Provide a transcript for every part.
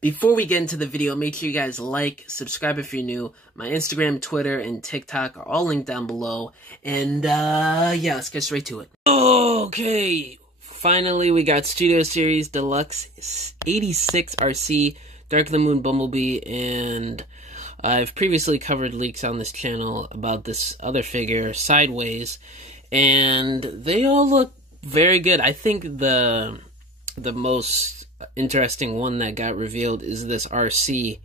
Before we get into the video, make sure you guys like, subscribe if you're new. My Instagram, Twitter, and TikTok are all linked down below. And, yeah, let's get straight to it. Okay, finally we got Studio Series Deluxe Ss86 Arcee, Dark of the Moon Bumblebee, and I've previously covered leaks on this channel about this other figure, Sideways, and they all look very good. I think the most interesting one that got revealed is this Arcee,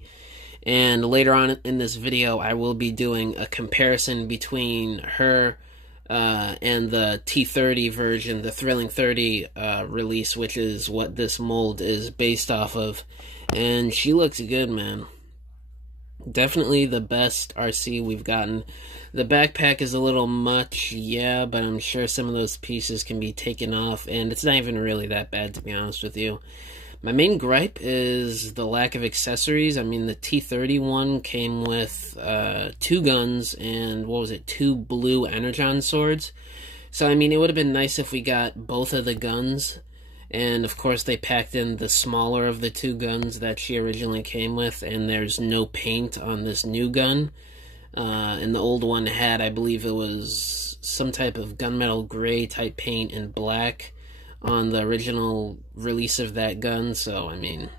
and later on in this video I will be doing a comparison between her and the T30 version, the Thrilling 30 release, which is what this mold is based off of, and she looks good, man. Definitely the best Arcee we've gotten. The backpack is a little much, yeah, but I'm sure some of those pieces can be taken off, and it's not even really that bad, to be honest with you. My main gripe is the lack of accessories. I mean, the T30 one came with 2 guns and, what was it, 2 blue energon swords. So, I mean, it would have been nice if we got both of the guns. And, of course, they packed in the smaller of the 2 guns that she originally came with, and there's no paint on this new gun. And the old one had, I believe it was some type of gunmetal gray type paint and black on the original release of that gun. So, I mean,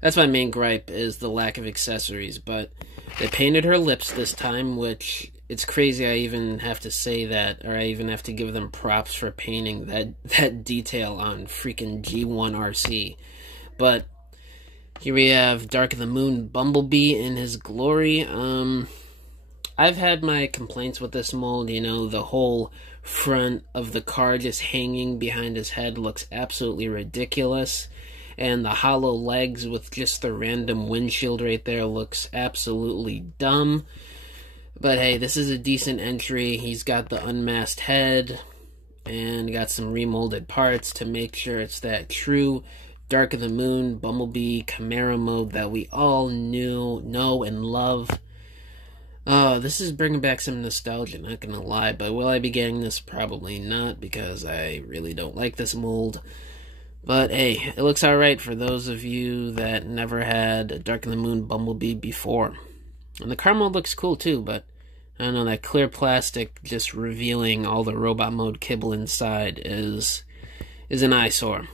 that's my main gripe, is the lack of accessories. But they painted her lips this time, which, it's crazy I even have to say that, or I even have to give them props for painting that detail on freaking G1 Arcee. But here we have Dark of the Moon Bumblebee in his glory. I've had my complaints with this mold. You know, the whole front of the car just hanging behind his head looks absolutely ridiculous, and the hollow legs with just the random windshield right there looks absolutely dumb. But hey, this is a decent entry. He's got the unmasked head and got some remolded parts to make sure it's that true Dark of the Moon Bumblebee Chimera mode that we all know and love. Oh, this is bringing back some nostalgia, not gonna lie, but will I be getting this? Probably not, because I really don't like this mold. But hey, it looks alright for those of you that never had a Dark of the Moon Bumblebee before. And the car mode looks cool too, but I don't know, that clear plastic just revealing all the robot mode kibble inside is an eyesore.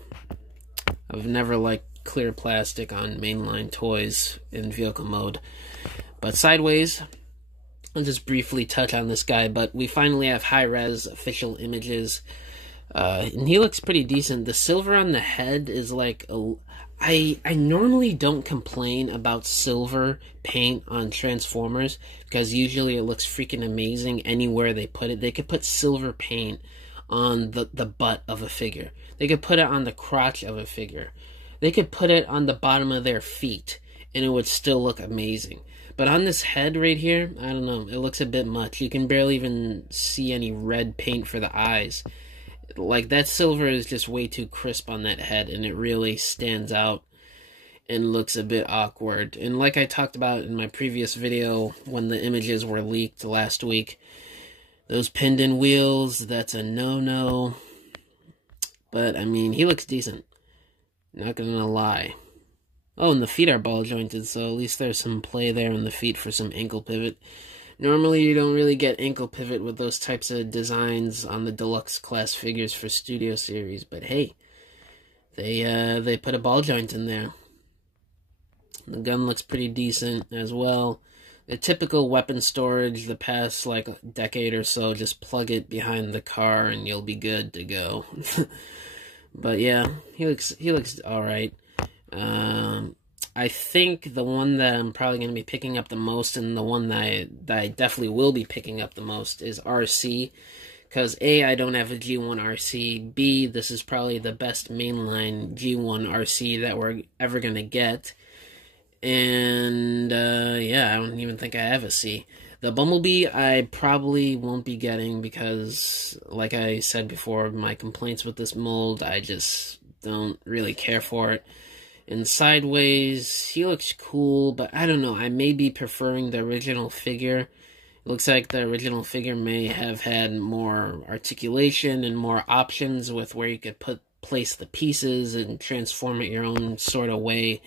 I've never liked clear plastic on mainline toys in vehicle mode. But Sideways, I'll just briefly touch on this guy, but we finally have high-res official images, and he looks pretty decent. The silver on the head is like I normally don't complain about silver paint on Transformers, because usually it looks freaking amazing anywhere they put it. They could put silver paint on the butt of a figure. They could put it on the crotch of a figure. They could put it on the bottom of their feet, and it would still look amazing. But on this head right here, I don't know, it looks a bit much. You can barely even see any red paint for the eyes. Like, that silver is just way too crisp on that head, and it really stands out and looks a bit awkward. And like I talked about in my previous video when the images were leaked last week, those pinned-in wheels, that's a no-no. But, I mean, he looks decent. Not gonna lie. Oh, and the feet are ball jointed, so at least there's some play there in the feet for some ankle pivot. Normally, you don't really get ankle pivot with those types of designs on the deluxe class figures for Studio Series, but hey, they put a ball joint in there. The gun looks pretty decent as well. The typical weapon storage the past, like, decade or so, just plug it behind the car and you'll be good to go. But yeah, he looks alright. I think the one that I'm probably going to be picking up the most, and the one that I definitely will be picking up the most, is Arcee. Because A, I don't have a G1 Arcee. B, this is probably the best mainline G1 Arcee that we're ever going to get. And, yeah, I don't even think I have a C. The Bumblebee, I probably won't be getting because, like I said before, my complaints with this mold, I just don't really care for it. And Sideways, he looks cool, but I don't know, I may be preferring the original figure. It looks like the original figure may have had more articulation and more options with where you could put place the pieces and transform it your own sort of way.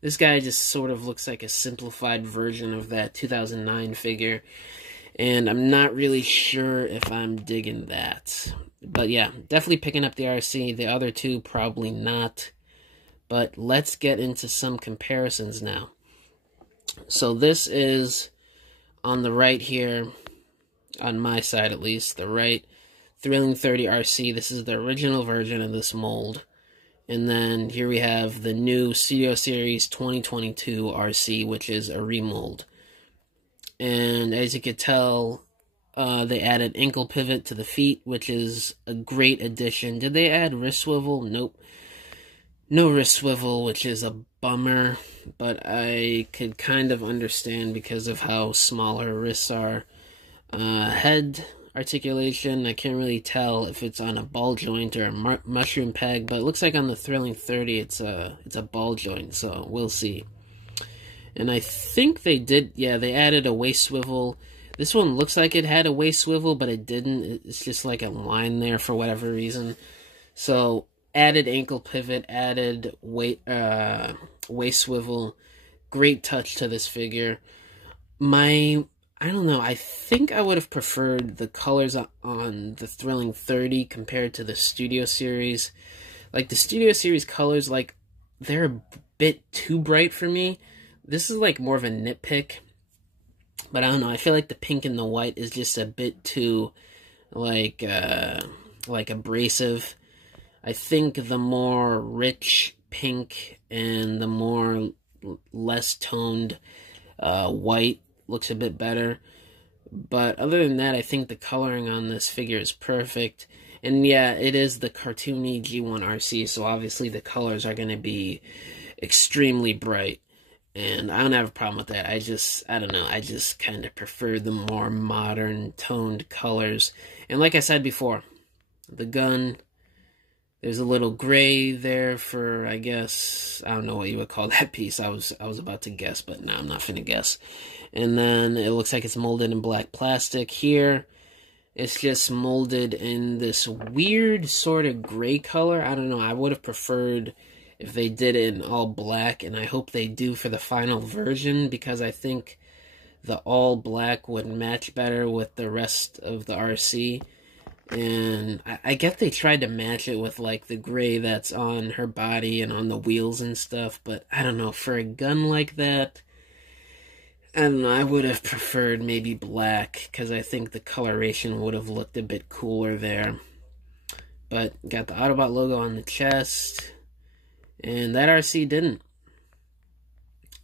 This guy just sort of looks like a simplified version of that 2009 figure, and I'm not really sure if I'm digging that. But yeah, definitely picking up the Arcee. The other two, probably not. But let's get into some comparisons now. So this is, on the right here, on my side at least, the right Thrilling 30 Arcee. This is the original version of this mold. And then here we have the new Studio Series 2022 Arcee, which is a remold. And as you can tell, they added ankle pivot to the feet, which is a great addition. Did they add wrist swivel? Nope. No wrist swivel, which is a bummer. But I could kind of understand because of how small her wrists are. Head articulation, I can't really tell if it's on a ball joint or a mushroom peg, but it looks like on the Thrilling 30 it's a ball joint, so we'll see. And I think they did, yeah, they added a waist swivel. This one looks like it had a waist swivel, but it didn't. It's just like a line there for whatever reason. So, added ankle pivot, added waist swivel. Great touch to this figure. I don't know, I think I would have preferred the colors on the Thrilling 30 compared to the Studio Series. Like, the Studio Series colors, like, they're a bit too bright for me. This is, like, more of a nitpick. But I don't know, I feel like the pink and the white is just a bit too, like abrasive. I think the more rich pink and the more less toned white looks a bit better. But other than that, I think the coloring on this figure is perfect. And yeah, it is the cartoony G1 Arcee, so obviously the colors are going to be extremely bright. And I don't have a problem with that. I don't know, I just kind of prefer the more modern toned colors. And like I said before, the gun, there's a little gray there for, I guess, I don't know what you would call that piece. I was about to guess, but no, I'm not finna guess. And then it looks like it's molded in black plastic. Here, it's just molded in this weird sort of gray color. I don't know, I would have preferred if they did it in all black, and I hope they do for the final version, because I think the all black would match better with the rest of the Arcee. And I get they tried to match it with, like, the gray that's on her body and on the wheels and stuff, but I don't know, for a gun like that, I don't know, I would have preferred maybe black, because I think the coloration would have looked a bit cooler there. But got the Autobot logo on the chest, and that Arcee didn't.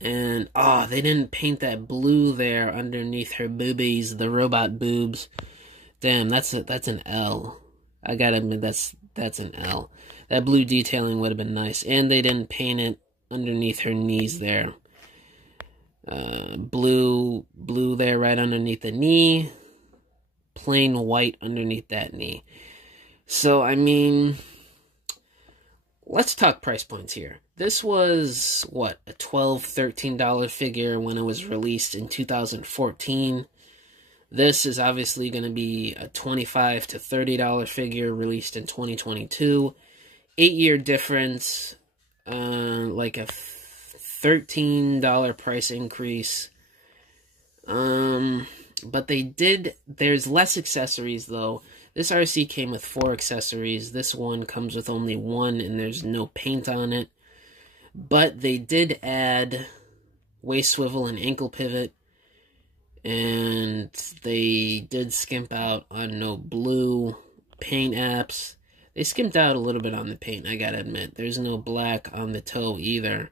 And, oh, they didn't paint that blue there underneath her boobies, the robot boobs. Damn, that's an L. I gotta admit, that's an L. That blue detailing would have been nice. And they didn't paint it underneath her knees there. Blue there right underneath the knee. Plain white underneath that knee. So, I mean, let's talk price points here. This was, what, a $12, $13 figure when it was released in 2014. This is obviously going to be a $25 to $30 figure released in 2022. 8-year difference, like a $13 price increase. But there's less accessories though. This Arcee came with 4 accessories. This one comes with only 1 and there's no paint on it. But they did add waist swivel and ankle pivot. And they did skimp out on no blue paint apps. They skimped out a little bit on the paint, I gotta admit. There's no black on the toe either,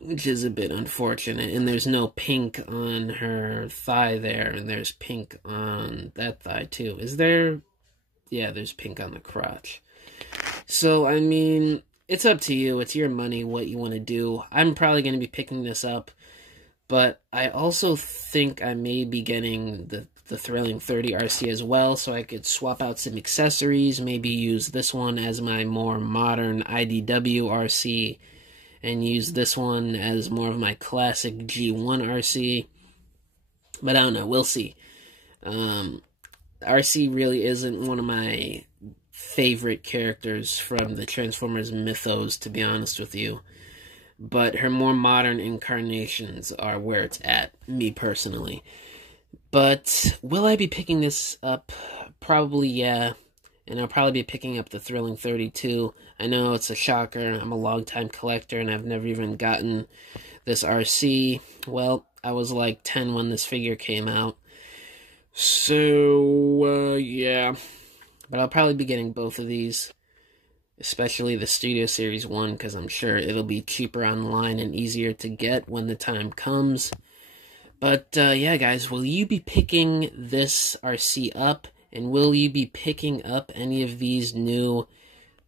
which is a bit unfortunate. And there's no pink on her thigh there, and there's pink on that thigh too. Is there? Yeah, there's pink on the crotch. So, I mean, it's up to you. It's your money, what you want to do. I'm probably going to be picking this up. But I also think I may be getting the Thrilling 30 Arcee as well, so I could swap out some accessories, maybe use this one as my more modern IDW Arcee, and use this one as more of my classic G1 Arcee. But I don't know, we'll see. Arcee really isn't one of my favorite characters from the Transformers mythos, to be honest with you. But her more modern incarnations are where it's at, me personally. But will I be picking this up? Probably, yeah. And I'll probably be picking up the Thrilling 32. I know it's a shocker. I'm a long-time collector, and I've never even gotten this Arcee. Well, I was like 10 when this figure came out. So, yeah. But I'll probably be getting both of these. Especially the Studio Series 1, because I'm sure it'll be cheaper online and easier to get when the time comes. But, yeah, guys, will you be picking this Arcee up? And will you be picking up any of these new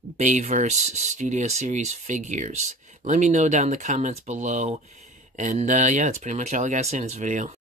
Bayverse Studio Series figures? Let me know down in the comments below. And, yeah, that's pretty much all I gotta say in this video.